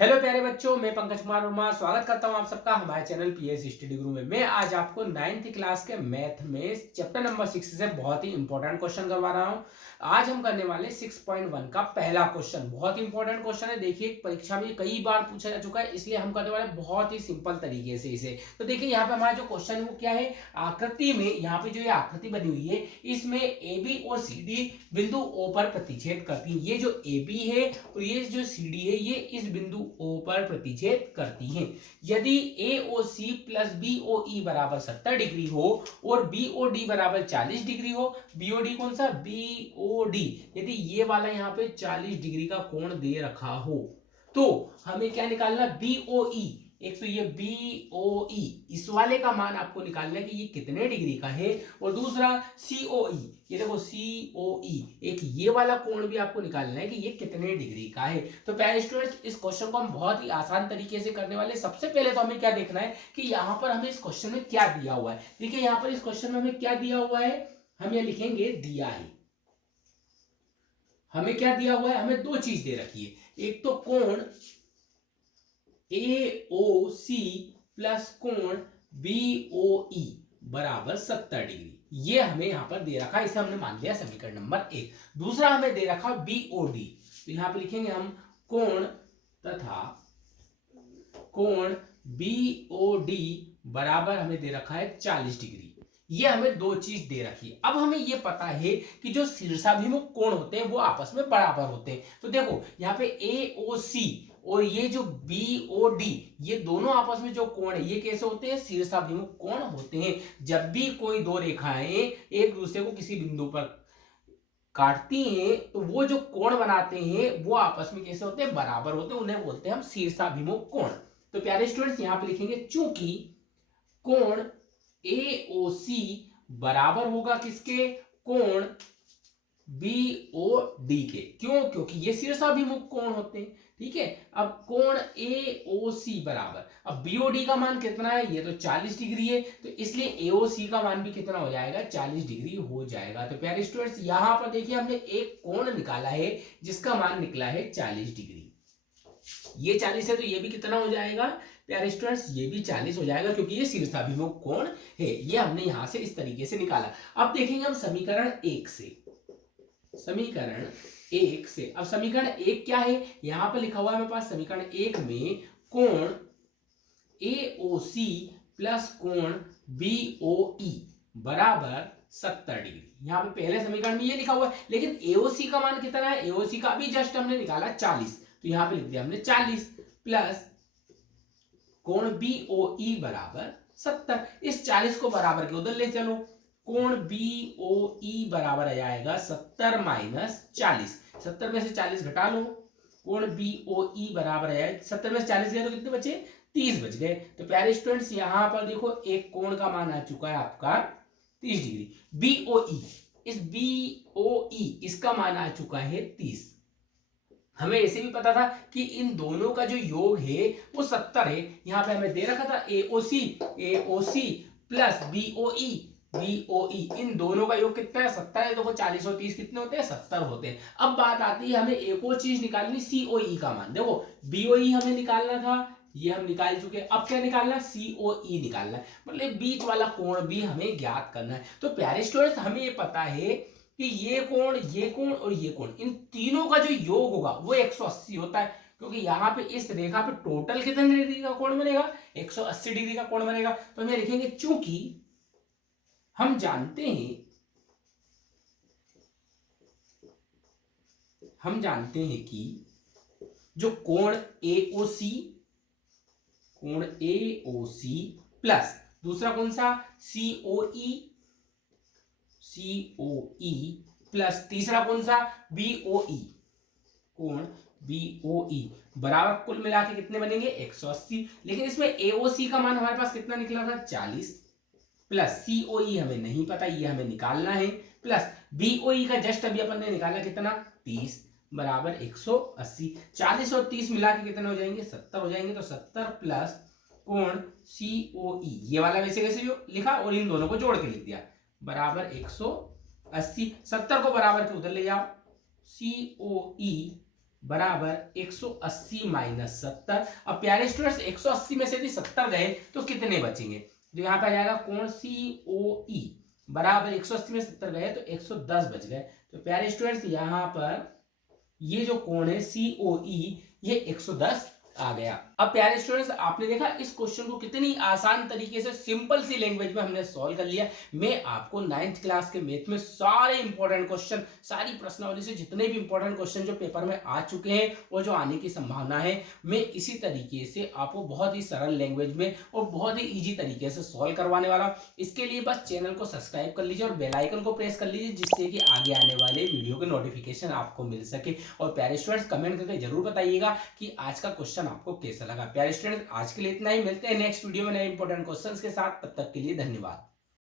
Hello प्यारे बच्चों, मैं पंकज कुमार वर्मा स्वागत करता हूं आप सबका हमारे चैनल पीएस स्टडी गुरु में। मैं आज आपको 9th क्लास के मैथ में चैप्टर नंबर 6 से बहुत ही इंपॉर्टेंट क्वेश्चन करवा रहा हूं। आज हम करने वाले 6.1 का पहला क्वेश्चन। बहुत ही इंपॉर्टेंट क्वेश्चन है। देखिए, परीक्षा में कई बार पूछा जा चुका है, इसलिए हम करने वाले बहुत ही सिंपल तरीके से इसे। तो देखिए, यहाँ पे हमारा जो क्वेश्चन है वो क्या है, आकृति में यहाँ पे जो ये आकृति बनी हुई है इसमें ए बी और सी डी बिंदु ओ पर प्रतिच्छेद करती है। ये जो ए बी है और ये जो सी डी है ये इस बिंदु O पर प्रतिच्छेद करती हैं। यदि AOC प्लस BOE बराबर 70 डिग्री हो और BOD बराबर 40 डिग्री हो, BOD कौन सा, BOD, यदि ये वाला यहाँ पे 40 डिग्री का कोण दे रखा हो तो हमें क्या निकालना, BOE। एक तो ये BOE, इस वाले का मान आपको निकालना है कि ये कितने डिग्री का है, और दूसरा COE, ये देखो COE, एक ये वाला कोण भी आपको निकालना है कि ये कितने डिग्री का है। तो प्यारे स्टूडेंट्स, इस क्वेश्चन को हम बहुत ही आसान तरीके से करने वाले। सबसे पहले तो हमें क्या देखना है कि यहाँ पर हमें इस क्वेश्चन में क्या दिया हुआ है। देखिए, यहाँ पर इस क्वेश्चन में हमें क्या दिया हुआ है, हम ये लिखेंगे दिया है। हमें क्या दिया हुआ है, हमें दो चीज दे रखी है, एक तो कोण AOC प्लस कोण BOE बराबर 70 डिग्री, ये हमें यहां पर दे रखा है। इसे हमने मान लिया समीकरण नंबर 1। दूसरा हमें दे रखा BOD, तो यहां पे लिखेंगे हम कोण तथा कोण BOD बराबर हमें दे रखा है 40 डिग्री। ये हमें दो चीज दे रखी है। अब हमें ये पता है कि जो शीर्षाभिमुख कोण होते हैं वो आपस में बराबर होते हैं। तो देखो, यहाँ पे AOC और ये जो BOD, ये दोनों आपस में जो कोण है ये कैसे होते हैं, शीर्षाभिमुख कोण होते हैं। जब भी कोई दो रेखाएं एक दूसरे को किसी बिंदु पर काटती हैं तो वो जो कोण बनाते हैं वो आपस में कैसे होते हैं, बराबर होते हैं। उन्हें बोलते हैं हम शीर्षाभिमुख कोण। तो प्यारे स्टूडेंट्स, यहां पे लिखेंगे चूंकि कोण AOC बराबर होगा किसके, कोण BOD के। क्यों, क्योंकि ये शीर्षाभिमुख कोण होते हैं। ठीक है, अब कोण AOC बराबर, अब BOD का मान कितना है, ये तो 40 डिग्री है, तो इसलिए AOC का मान भी कितना हो जाएगा, 40 डिग्री हो जाएगा। तो प्यारे स्टूडेंट्स, यहां पर देखिए हमने एक कोण निकाला है जिसका मान निकला है 40 डिग्री। ये 40 है तो ये भी कितना हो जाएगा प्यारे स्टूडेंट्स, ये भी 40 हो जाएगा, क्योंकि ये शीर्षाभिमुख कोण है। ये हमने यहां से इस तरीके से निकाला। अब देखेंगे हम समीकरण 1 से। समीकरण 1 से, अब समीकरण 1 क्या है, यहां पर लिखा हुआ है हमारे पास समीकरण 1 में कोण AOC प्लस कोण BOE बराबर 70 डिग्री। यहां पे पहले समीकरण में ये लिखा हुआ है, लेकिन AOC का मान कितना है, AOC का अभी जस्ट हमने निकाला 40, तो यहां पे लिख दिया हमने 40 प्लस कोण BOE बराबर 70। इस 40 को बराबर के उधर ले चलो, कोण BOE बराबर आ जाएगा 70 माइनस 40। 70 में से 40 घटा लो, कोण BOE बराबर है 70 में से 40 गए तो कितने बचे, 30 बच गए। तो प्यारे स्टूडेंट्स, यहां पर देखो एक कोण का मान आ चुका है आपका 30 डिग्री। BOE, इस BOE इसका मान आ चुका है 30। हमें ऐसे भी पता था कि इन दोनों का जो योग है वो 70 है। यहां पे हमें दे रखा था AOC प्लस BOE, इन दोनों का योग कितना है, 70 है। देखो 40 और 30 कितने होते हैं, 70 होते हैं। अब बात आती है हमें एक और चीज निकालनी, COE का मान। देखो, BOE हमें निकालना था, ये हम निकाल चुके हैं। अब क्या निकालना, COE निकालना है, मतलब बीच वाला कोण भी हमें ज्ञात करना है। तो प्यारे स्टूडेंट्स, हमें ये पता है कि ये कोण और ये कोण, इन तीनों का जो योग होगा वो 180 होता है, क्योंकि यहां पे इस रेखा पे टोटल कितने डिग्री का कोण बनेगा, 180 डिग्री का कोण बनेगा। तो हम लिखेंगे चूंकि हम जानते हैं कि जो कोण AOC प्लस दूसरा कौन सा COE प्लस तीसरा कौन सा BOE, कोण BOE बराबर कुल मिला के कितने बनेंगे, 180। लेकिन इसमें AOC का मान हमारे पास कितना निकला था, 40, प्लस COE हमें नहीं पता, ये हमें निकालना है, प्लस BOE का जस्ट अभी अपन ने निकाला कितना, 30 बराबर 180। 40 और 30 मिला के कितने हो जाएंगे, 70 हो जाएंगे। तो 70 प्लस कोण COE, ये वाला वैसे वैसे जो लिखा और इन दोनों को जोड़ के लिख दिया, बराबर 180। 70 को बराबर के उधर ले जाओ, COE बराबर 180 माइनस 70। अब प्यारे स्टूडेंट्स 180 में से यदि 70 गए तो कितने बचेंगे? तो यहाँ पे आ जाएगा कोण COE बराबर 180 में 70 गए तो 110 बच गए। तो प्यारे स्टूडेंट्स यहाँ पर ये जो कोण है COE ये 110 आ गया। अब प्यारे स्टूडेंट्स आपने देखा इस क्वेश्चन को कितनी आसान तरीके से सिंपल सी लैंग्वेज में हमने सॉल्व कर लिया। मैं आपको 9th क्लास के मैथ में सारे इंपॉर्टेंट क्वेश्चन, सारी प्रश्नावली से जितने भी इंपॉर्टेंट क्वेश्चन जो पेपर में आ चुके हैं और जो आने की संभावना है, मैं इसी तरीके से आपको बहुत ही सरल लैंग्वेज में और बहुत ही ईजी तरीके से सॉल्व करवाने वाला हूं। इसके लिए बस चैनल को सब्सक्राइब कर लीजिए और बेल आइकन को प्रेस कर लीजिए, जिससे कि आगे आने वाले वीडियो के नोटिफिकेशन आपको मिल सके। और प्यारे स्टूडेंट्स कमेंट करके जरूर बताइएगा कि आज का क्वेश्चन आपको कैसा लगा। प्यारे स्टूडेंट्स आज के लिए इतना ही, मिलते हैं नेक्स्ट वीडियो में नए इंपॉर्टेंट क्वेश्चंस के साथ। तब तक के लिए धन्यवाद।